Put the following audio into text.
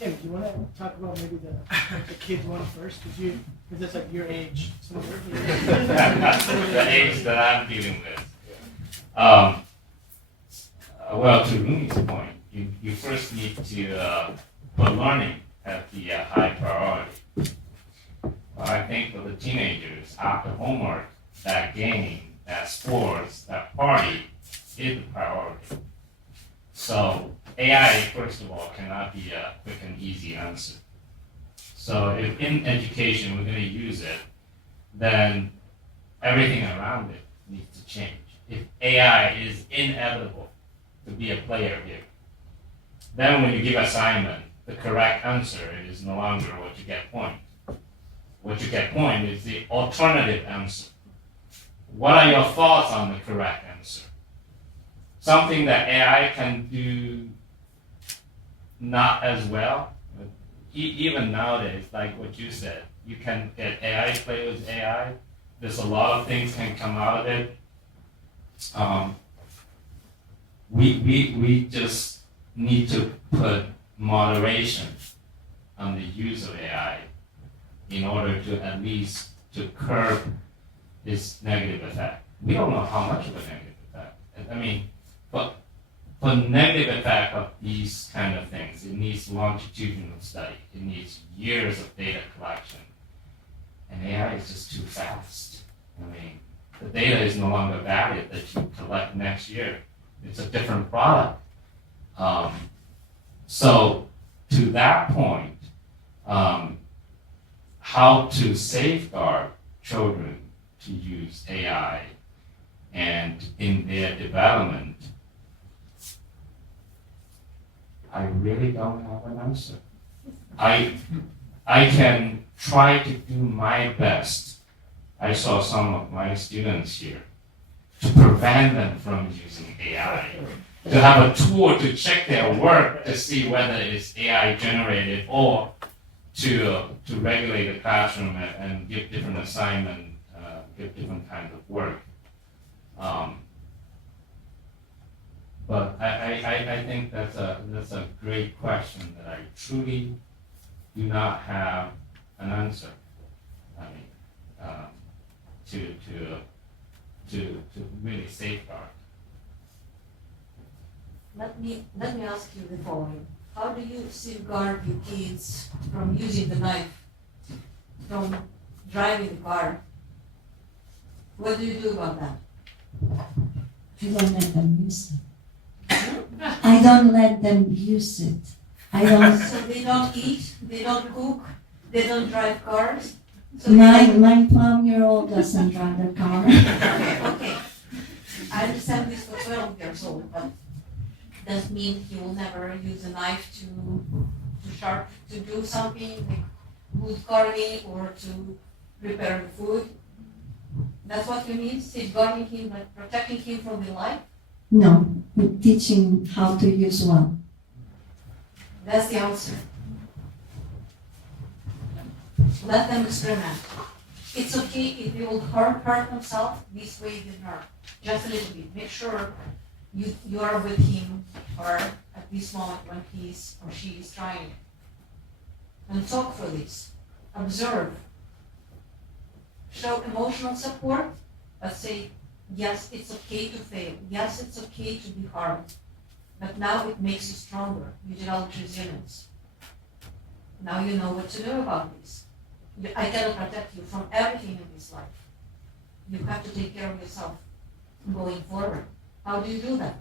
Tim, do you want to talk about maybe the kids one first? Because that's like your age. So the age that I'm dealing with. Well, to Rumi's point, you first need to put learning at the high priority. Well, I think for the teenagers, after homework, that game, that sports, that party is the priority. So AI, first of all, cannot be a quick and easy answer. So if in education we're going to use it, then everything around it needs to change. If AI is inevitable to be a player here, then when you give assignment, the correct answer is no longer what you get point. What you get point is the alternative answer. What are your thoughts on the correct answer? Something that AI can do not as well. Even nowadays, like what you said, you can get AI play with AI. There's a lot of things can come out of it. We just need to put moderation on the use of AI in order to at least to curb its negative effect. We don't know how much of a negative effect. I mean, but for negative effect of these kind of things, it needs longitudinal study. It needs years of data collection. And AI is just too fast. I mean, the data is no longer valid that you collect next year. It's a different product. So to that point, how to safeguard children to use AI and in their development, I really don't have an answer. I can try to do my best. I saw some of my students here to prevent them from using AI, to have a tool to check their work to see whether it's AI generated or to regulate the classroom and give different assignment, give different kinds of work. But I think that's a great question that I truly do not have an answer. I mean, to really safeguard. Let me ask you the following: how do you safeguard your kids from using the knife, from driving the car? What do you do about that? I don't let them use it. I don't let them use it. I don't. So they don't eat, they don't cook, they don't drive cars. So My 12-year-old doesn't drive the car. Okay. I understand this for 12 years old, but does mean he will never use a knife to do something like wood carving or to prepare the food. That's what you mean? Safeguarding him, like protecting him from the light? No, we're teaching how to use one. That's the answer. Let them experiment. It's okay if they will hurt themselves, this way they learn. Just a little bit. Make sure you are with him or at this moment when he or she is trying it. And talk for this. Observe. Show emotional support, but say, yes, it's okay to fail. Yes, it's okay to be harmed. But now it makes you stronger. You develop resilience. Now you know what to do about this. I cannot protect you from everything in this life. You have to take care of yourself going forward. How do you do that?